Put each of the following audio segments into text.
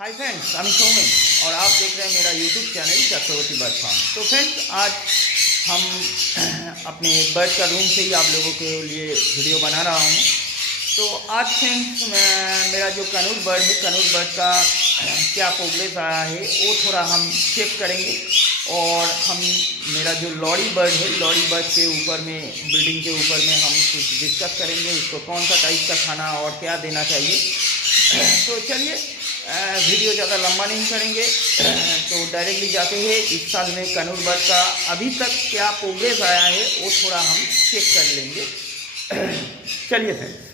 Hi friends, मैं सौमेन और आप देख रहे हैं मेरा यूट्यूब चैनल चक्रवर्ती बर्ड फार्म। तो फ्रेंड्स, आज हम अपने बर्ड का रूम से ही आप लोगों के लिए वीडियो बना रहा हूँ। तो आज फ्रेंड्स, मेरा जो कनूर बर्ड है, कनूर बर्ड का क्या प्रोग्रेस आया है वो थोड़ा हम चेक करेंगे। और हम मेरा जो लॉरी बर्ड है, लॉरी बर्ड के ऊपर में, ब्रीडिंग के ऊपर में हम कुछ डिस्कस करेंगे, उसको कौन सा टाइप का खाना और क्या देना चाहिए। तो चलिए, वीडियो ज़्यादा लंबा नहीं करेंगे, तो डायरेक्टली जाते हैं इस साल में कनूर बर्ड का अभी तक क्या प्रोग्रेस आया है वो थोड़ा हम चेक कर लेंगे। चलिए फ्रेंड्स।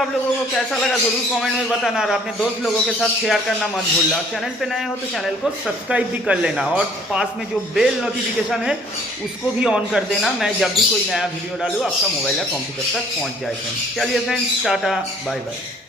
आप लोगों को कैसा लगा ज़रूर कमेंट में बताना, और अपने दोस्त लोगों के साथ शेयर करना मत भूलना। चैनल पे नए हो तो चैनल को सब्सक्राइब भी कर लेना, और पास में जो बेल नोटिफिकेशन है उसको भी ऑन कर देना। मैं जब भी कोई नया वीडियो डालूँ आपका मोबाइल या कंप्यूटर तक पहुँच जाए फ्रेंड्स। चलिए फ्रेंड्स, टाटा बाय बाय।